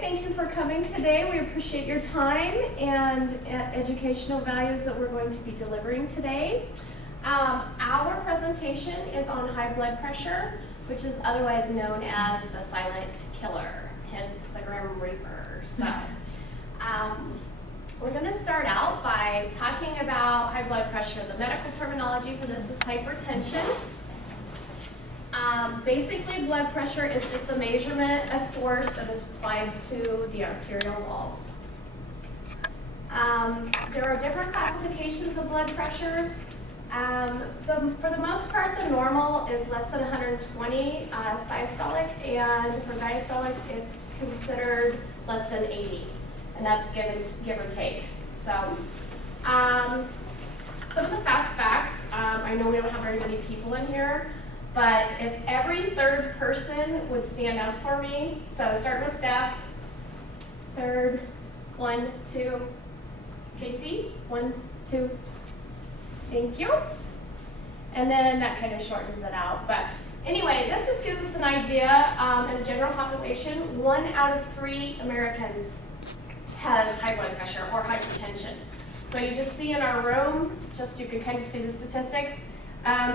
thank you for coming today. We appreciate your time and educational values that we're going to be delivering today. Our presentation is on high blood pressure, which is otherwise known as the silent killer, hence the Grim Reaper. So we're going to start out by talking about high blood pressure. The medical terminology for this is hypertension. Basically, blood pressure is just the measurement of force that is applied to the arterial walls. There are different classifications of blood pressures. For the most part, the normal is less than 120 systolic, and for diastolic, it's considered less than 80, and that's give or take. So, some of the fast facts. I know we don't have very many people in here. But if every third person would stand up for me, so starting with Steph, third, 1, 2, Casey, 1, 2, thank you. And then that kind of shortens it out. But anyway, this just gives us an idea. In the general population, 1 out of 3 Americans has high blood pressure or hypertension. So you just see in our room, you can kind of see the statistics.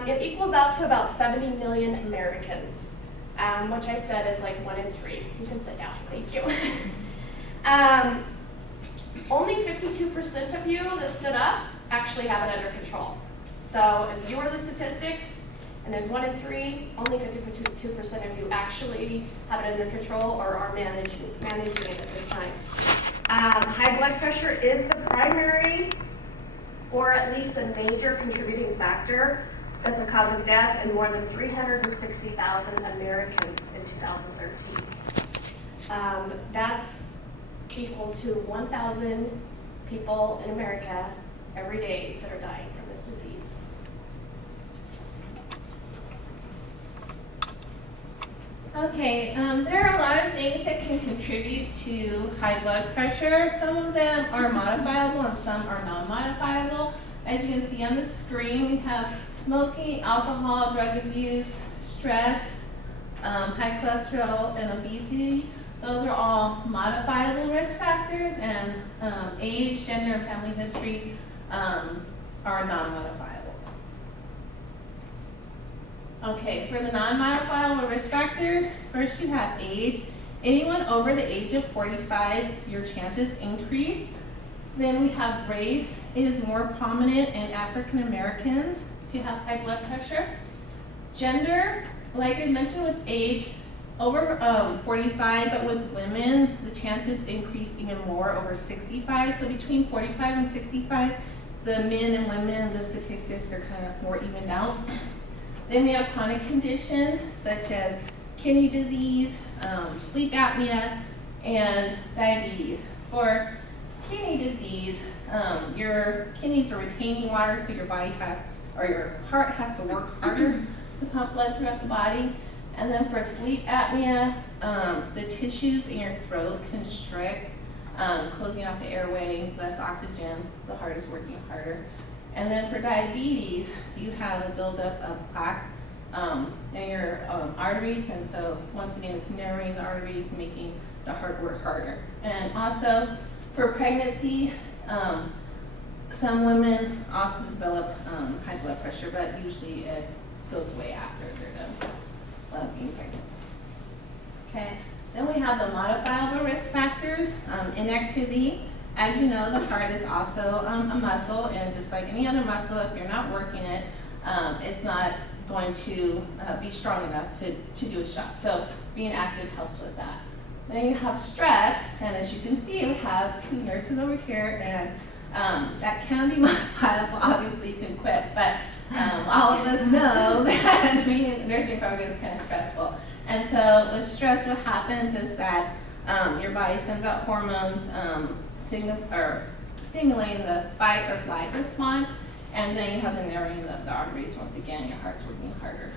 It equals out to about 70 million Americans, which I said is like 1 in 3. You can sit down, thank you. Only 52% of you that stood up actually have it under control. So if you were the statistics, and there's 1 in 3, only 52% of you actually have it under control or are managing it at this time. High blood pressure is the primary, or at least the major contributing factor that's a cause of death in more than 360,000 Americans in 2013. That's equal to 1,000 people in America every day that are dying from this disease. Okay, there are a lot of things that can contribute to high blood pressure. Some of them are modifiable and some are non-modifiable. As you can see on the screen, we have smoking, alcohol, drug abuse, stress, high cholesterol, and obesity. Those are all modifiable risk factors, and age, gender, and family history are non-modifiable. Okay, for the non-modifiable risk factors, first you have age. Anyone over the age of 45, your chances increase. Then we have race. It is more prominent in African Americans to have high blood pressure. Gender, like I mentioned with age, over 45, but with women, the chances increase even more over 65. So between 45 and 65, the men and women, the statistics are kind of more evened out. Then we have chronic conditions such as kidney disease, sleep apnea, and diabetes. For kidney disease, your kidneys are retaining water, so your heart has to work harder to pump blood throughout the body. And then for sleep apnea, the tissues in your throat constrict, closing off the airway, less oxygen, the heart is working harder. And then for diabetes, you have a buildup of plaque in your arteries, and so once again, it's narrowing the arteries, making the heart work harder. And also, for pregnancy, some women also develop high blood pressure, but usually it goes way after they're done being pregnant. Okay, then we have the modifiable risk factors, inactivity. As you know, the heart is also a muscle, and just like any other muscle, if you're not working it, it's not going to be strong enough to do its job. So being active helps with that. Then you have stress, and as you can see, we have 2 nurses over here, and that can be modifiable. Obviously, you can quit, but all of us know that being in the nursing program is kind of stressful. And so with stress, what happens is that your body sends out hormones stimulating the fight or flight response, and then you have the narrowing of the arteries. Once again, your heart's working harder.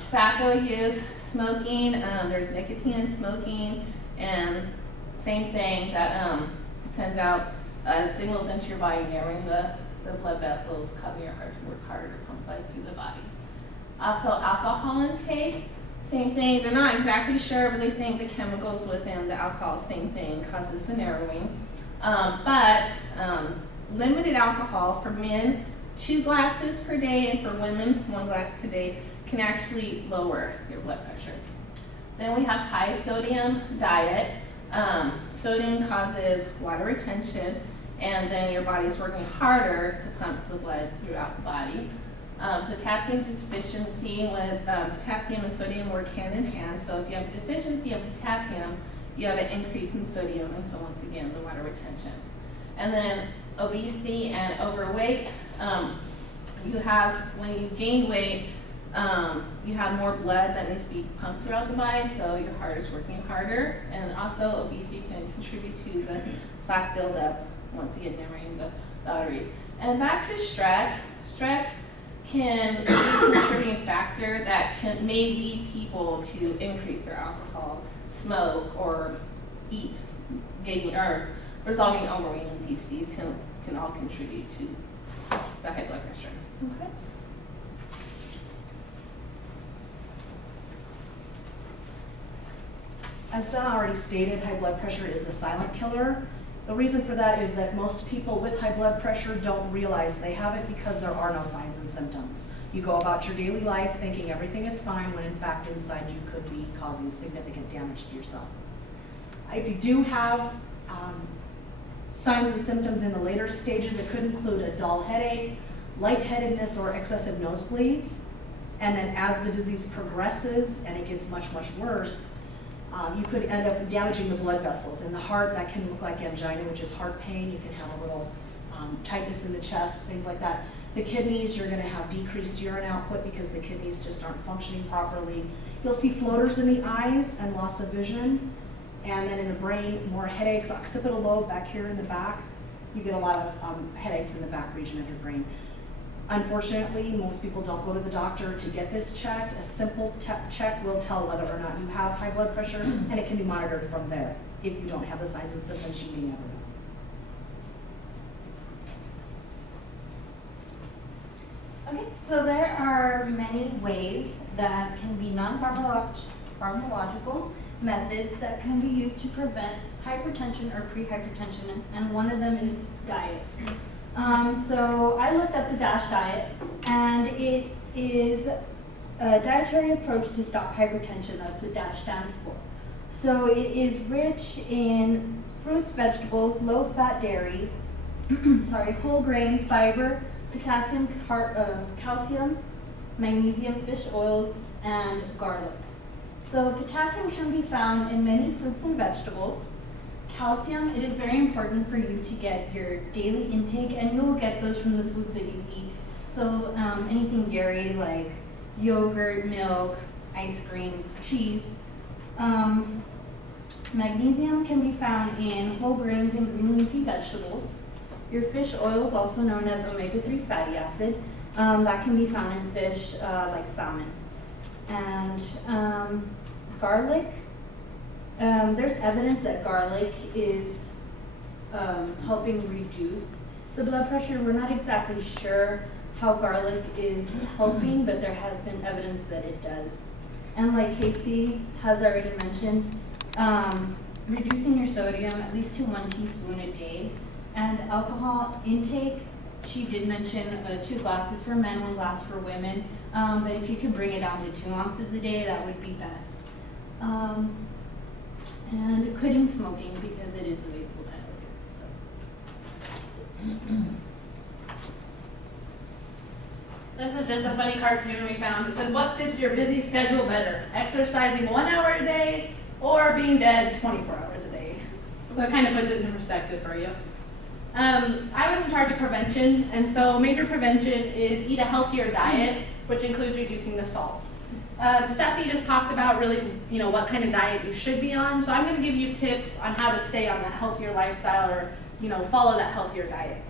Tobacco use, smoking, there's nicotine in smoking, and same thing that sends out signals into your body, narrowing the blood vessels, causing your heart to work harder to pump blood through the body. Also, alcohol intake. Same thing, they're not exactly sure, but they think the chemicals within the alcohol, same thing, causes the narrowing. Limited alcohol for men, 2 glasses per day, and for women, 1 glass per day, can actually lower your blood pressure. Then we have high sodium diet. Sodium causes water retention, and then your body's working harder to pump the blood throughout the body. Potassium deficiency, with potassium and sodium work hand in hand. So if you have a deficiency of potassium, you have an increase in sodium, and so once again, the water retention. And then obesity and overweight, when you gain weight, you have more blood that needs to be pumped throughout the body, so your heart is working harder. And also obesity can contribute to the plaque buildup, once again, narrowing the arteries. And back to stress. Stress can be a contributing factor that may lead people to increase their alcohol, smoke, or eat, gaining or resolving overweight and obesity can all contribute to the high blood pressure. Okay. As Donna already stated, high blood pressure is the silent killer. The reason for that is that most people with high blood pressure don't realize they have it because there are no signs and symptoms. You go about your daily life thinking everything is fine when in fact inside you could be causing significant damage to yourself. If you do have signs and symptoms in the later stages, it could include a dull headache, lightheadedness, or excessive nosebleeds. And then as the disease progresses and it gets much, much worse, you could end up damaging the blood vessels. In the heart, that can look like angina, which is heart pain. You can have a little tightness in the chest, things like that. The kidneys, you're going to have decreased urine output because the kidneys just aren't functioning properly. You'll see floaters in the eyes and loss of vision. And then in the brain, more headaches, occipital lobe back here in the back. You get a lot of headaches in the back region of your brain. Unfortunately, most people don't go to the doctor to get this checked. A simple check will tell whether or not you have high blood pressure, and it can be monitored from there. If you don't have the signs and symptoms, you may never know. Okay, so there are many ways that can be non-pharmacological methods that can be used to prevent hypertension or pre-hypertension, and one of them is diet. So I looked up the DASH diet, and it is a dietary approach to stop hypertension. That's what DASH stands for. So it is rich in fruits, vegetables, low-fat dairy, whole grain, fiber, potassium, calcium, magnesium, fish oils, and garlic. So potassium can be found in many fruits and vegetables. Calcium, it is very important for you to get your daily intake, and you will get those from the foods that you eat. So anything dairy like yogurt, milk, ice cream, cheese. Magnesium can be found in whole grains and green leafy vegetables. Your fish oils, also known as omega-3 fatty acid, that can be found in fish like salmon. And garlic, there's evidence that garlic is helping reduce the blood pressure. We're not exactly sure how garlic is helping, but there has been evidence that it does. And like Casey has already mentioned, reducing your sodium at least to 1 teaspoon a day. And alcohol intake, she did mention 2 glasses for men, 1 glass for women. But if you could bring it down to 2 ounces a day, that would be best. And quitting smoking because it is a vasodilator. This is just a funny cartoon we found. It says, what fits your busy schedule better? Exercising 1 hour a day or being dead 24 hours a day? So it kind of puts it into perspective for you. I was in charge of prevention, and so major prevention is eat a healthier diet, which includes reducing the salt. Stephanie just talked about really, what kind of diet you should be on. So I'm going to give you tips on how to stay on that healthier lifestyle or, follow that healthier diet.